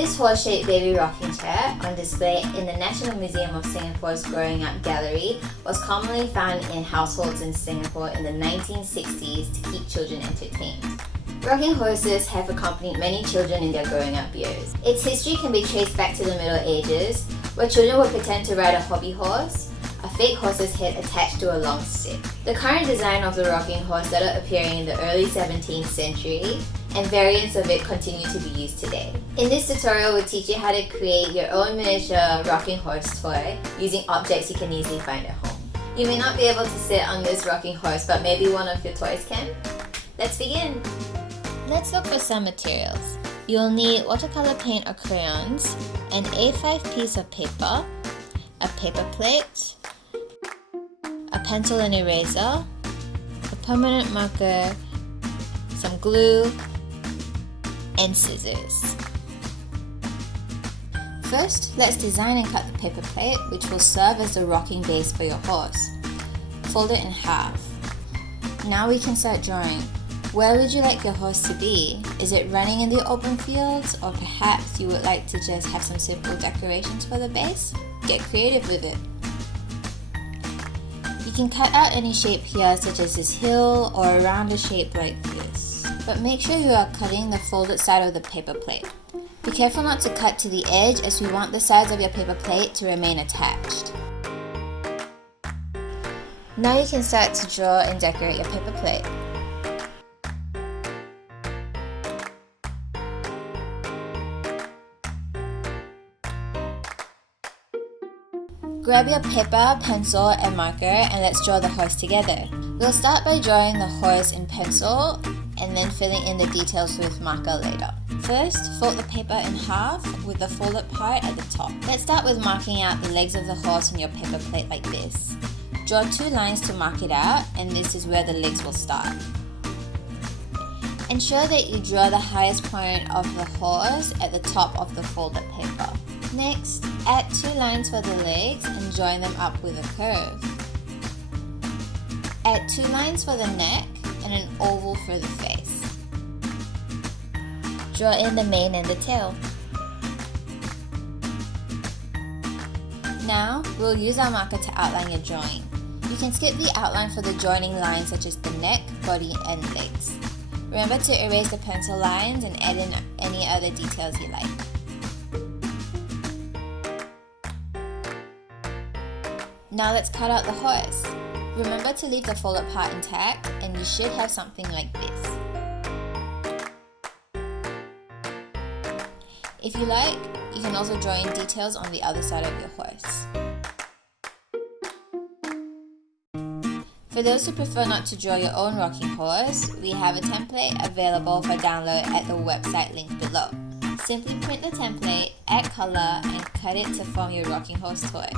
This horse-shaped baby rocking chair, on display in the National Museum of Singapore's Growing Up Gallery, was commonly found in households in Singapore in the 1960s to keep children entertained. Rocking horses have accompanied many children in their growing up years. Its history can be traced back to the Middle Ages, where children would pretend to ride a hobby horse, a fake horse's head attached to a long stick. The current design of the rocking horse started appearing in the early 17th century, and variants of it continue to be used today. In this tutorial, we'll teach you how to create your own miniature rocking horse toy using objects you can easily find at home. You may not be able to sit on this rocking horse, but maybe one of your toys can. Let's begin! Let's look for some materials. You'll need watercolor paint or crayons, an A5 piece of paper, a paper plate, a pencil and eraser, a permanent marker, some glue, and scissors. First, let's design and cut the paper plate, which will serve as the rocking base for your horse. Fold it in half. Now we can start drawing. Where would you like your horse to be? Is it running in the open fields, or perhaps you would like to just have some simple decorations for the base? Get creative with it. You can cut out any shape here, such as this hill or a rounder shape like this. But make sure you are cutting the folded side of the paper plate. Be careful not to cut to the edge, as we want the sides of your paper plate to remain attached. Now you can start to draw and decorate your paper plate. Grab your paper, pencil, and marker, and let's draw the horse together. We'll start by drawing the horse in pencil and then filling in the details with marker later. First, fold the paper in half with the folded part at the top. Let's start with marking out the legs of the horse on your paper plate like this. Draw 2 lines to mark it out, and this is where the legs will start. Ensure that you draw the highest point of the horse at the top of the folded paper. Next, add 2 lines for the legs and join them up with a curve. Add 2 lines for the neck and an oval for the face. Draw in the mane and the tail. Now, we'll use our marker to outline your drawing. You can skip the outline for the joining lines such as the neck, body, and legs. Remember to erase the pencil lines and add in any other details you like. Now let's cut out the horse. Remember to leave the folded part intact, and you should have something like this. If you like, you can also draw in details on the other side of your horse. For those who prefer not to draw your own rocking horse, we have a template available for download at the website linked below. Simply print the template, add color, and cut it to form your rocking horse toy.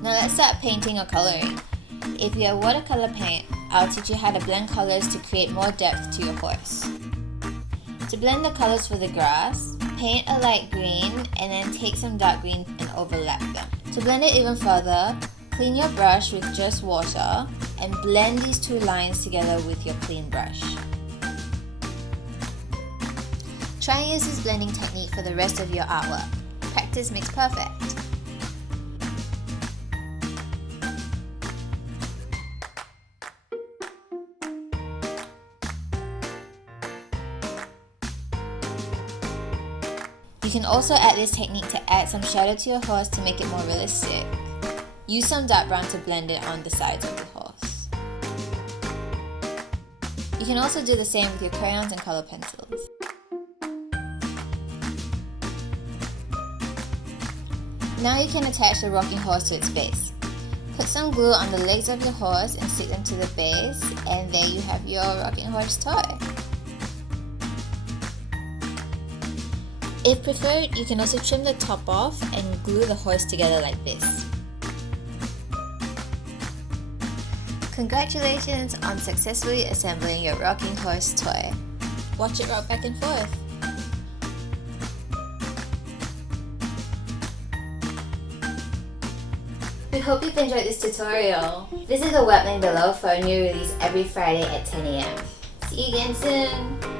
Now let's start painting or coloring. If you have watercolor paint, I'll teach you how to blend colors to create more depth to your horse. To blend the colors for the grass, paint a light green and then take some dark green and overlap them. To blend it even further, clean your brush with just water and blend these 2 lines together with your clean brush. Try and use this blending technique for the rest of your artwork. Practice makes perfect. You can also add this technique to add some shadow to your horse to make it more realistic. Use some dark brown to blend it on the sides of the horse. You can also do the same with your crayons and color pencils. Now you can attach the rocking horse to its base. Put some glue on the legs of your horse and stick them to the base, and there you have your rocking horse toy. If preferred, you can also trim the top off and glue the horse together like this. Congratulations on successfully assembling your rocking horse toy. Watch it rock back and forth. We hope you've enjoyed this tutorial. Visit the web link below for a new release every Friday at 10 AM. See you again soon!